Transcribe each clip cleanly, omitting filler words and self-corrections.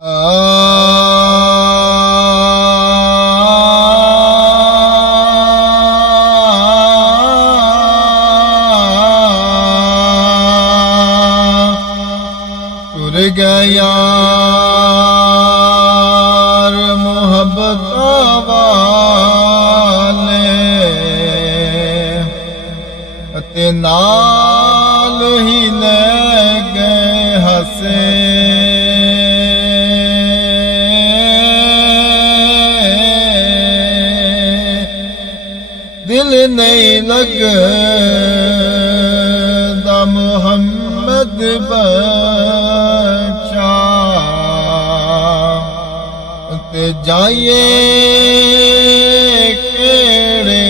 ਤੁਰ ਗਿਆ ਮੁਹੱਬਤ ਵਾਲੇ ਅਤੇ ਨਾਲ ਹੀ ਲੈ ਗਏ ਹੱਸੇ दिल नहीं लगदा मुहम्मद बचा ते जाइए केड़े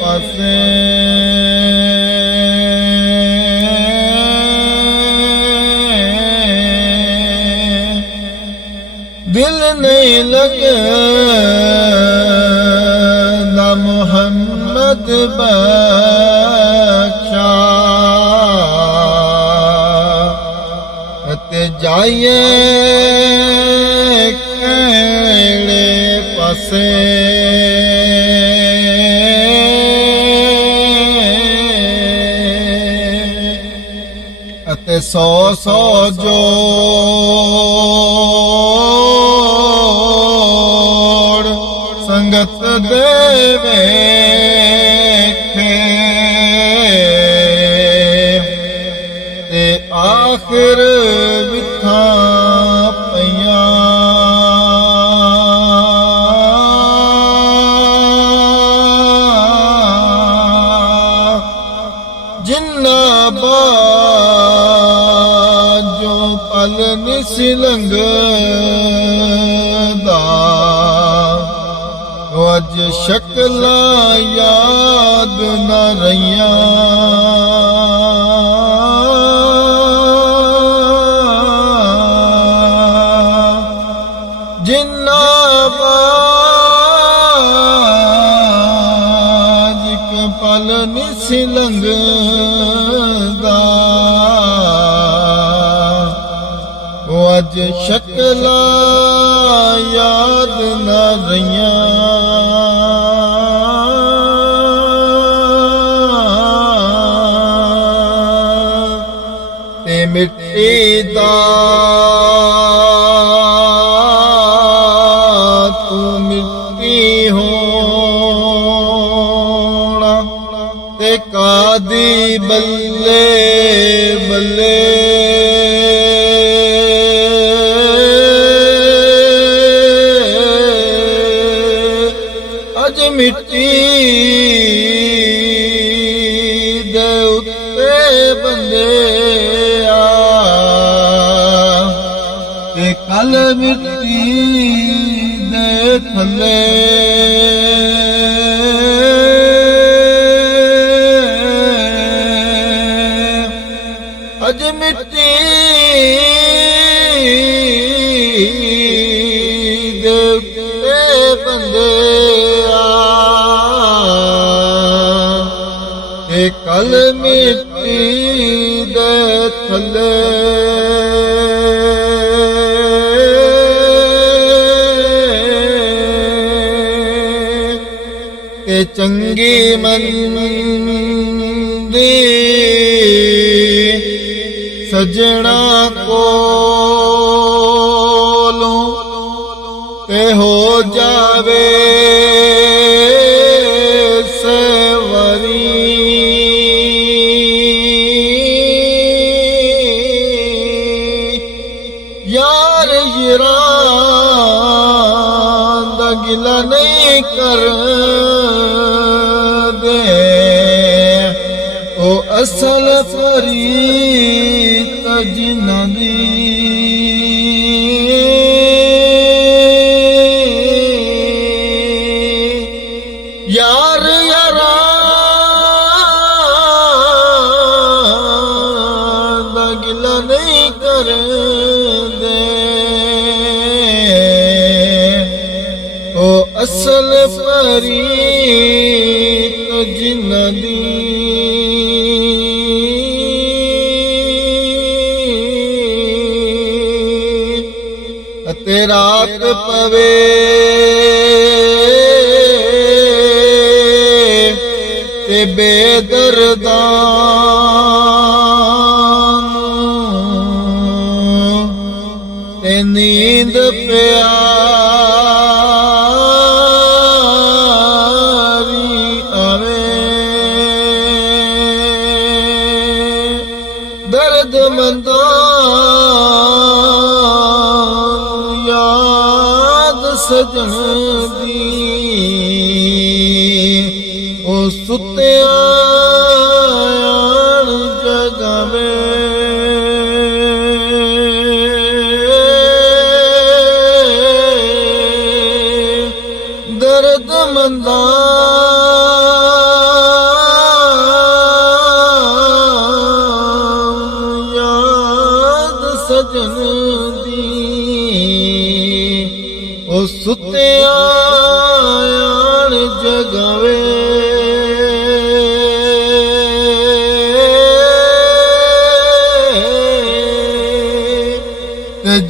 पासे दिल नहीं लगदा मुहम्मद बचा ते जाइए केड़े पासे अते सौ सौ जोड़ संगत देवे आखिर विथा पया जिन्ना बाजो पल निसी लंघदा अज शक्ला याद न रहिया जिन्ना बाज पल निसी लंघदा अज शक्ला याद न रहिया ते मिट्टी दा तू मिट्टी होना ते कादी बल्ले बल्ले अज मिट्टी दे उत्ते बंदे ते कल मिट्टी दे थले अज मिट्टी दे उत्ते बंदे ते कल मिट्टी दे थले ते चंगी मंदी सजना कोलों ते हो जावे सेवरी यार यारां दा गिला नहीं कर दे ओ असल फरीद जिन्ना दी यार यारां दा गिला नहीं कर दे ओ असल फरीद जिन्ना दी ਅਤੇ ਰਾਤ ਪਵੇ ਤੇ ਬੇਦਰਦਾਂ ਨੂੰ ਤੇ ਨੀਂਦ ਪਿਆਰੀ ਆਵੇ। ਦਰਦਮੰਦਾਂ ਨੂੰ ਯਾਦ ਸਜਣ ਦੀ ਉਹ ਸੁੱਤਿਆਂ ਆਣ ਜਗਾਵੇ। ਦਰਦਮੰਦਾਂ ਯਾਦ ਸਜਣ ਦੀ ਉਹ ਸੁੱਤਿਆਂ ਆਣ ਜਗਾਵੇ।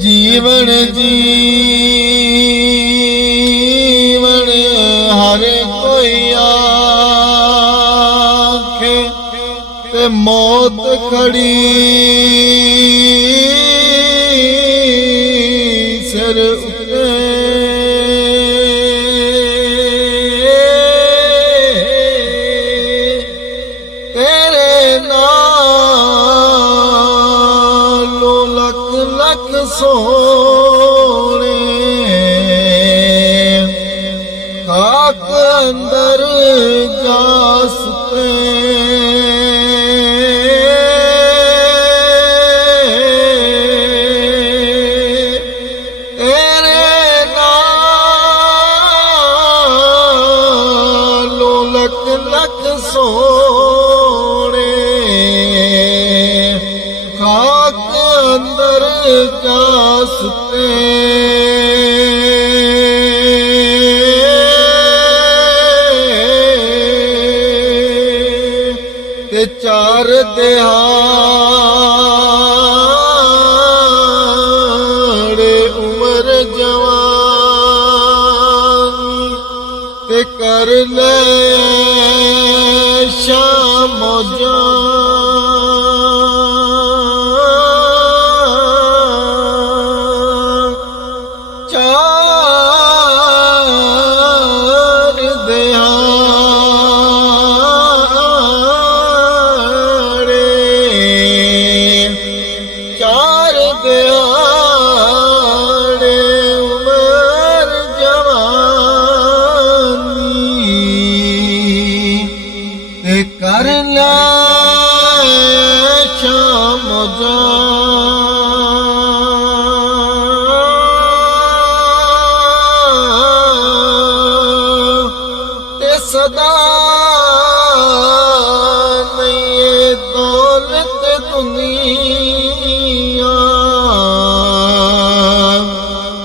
ਜੀਵਨ ਜੀਵਨ ਹਰ ਕੋਈ ਆਖੇ ਤੇ ਮੌਤ ਖੜੀ ਸਿਰ ਉੱਤੇ। ਤੇਰੇ ਨਾਲੋਂ ਲੱਖ ਲੱਖ ਸੋਹਣੇ ਖਾਕ ਅੰਦਰ ਜਾ ਸੁੱਤੇ। ਤੇਰੇ ਨਾਲੋਂ ਲੱਖ ਲੱਖ ਸੋਹਣੇ ਖਾਕ ਅੰਦਰ ਜਾ ਸੁੱਤੇ। ਤੇ ਚਾਰ ਦਿਹਾੜੇ ਉਮਰ ਜਵਾਨੀ ਤੇ ਕਰ ਲੈ ਸ਼ਾਮ ਮੌਜਾਂ। ਚਾਰ ਦਿਹਾੜੇ ਚਾਰ ਦਿਹਾੜੇ ਉਮਰ ਜਵਾਨੀ ਤੇ ਕਰ ਲੈ ਸ਼ਾਮ ਮੌਜਾਂ। ਸਦਾ ਨਹੀਂ ਦੌਲਤ ਦੁਨੀਆ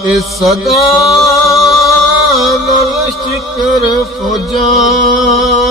ਤੇ ਸਦਾ ਨਾਲ ਸ਼ਿਕਰ ਫੌਜਾਂ।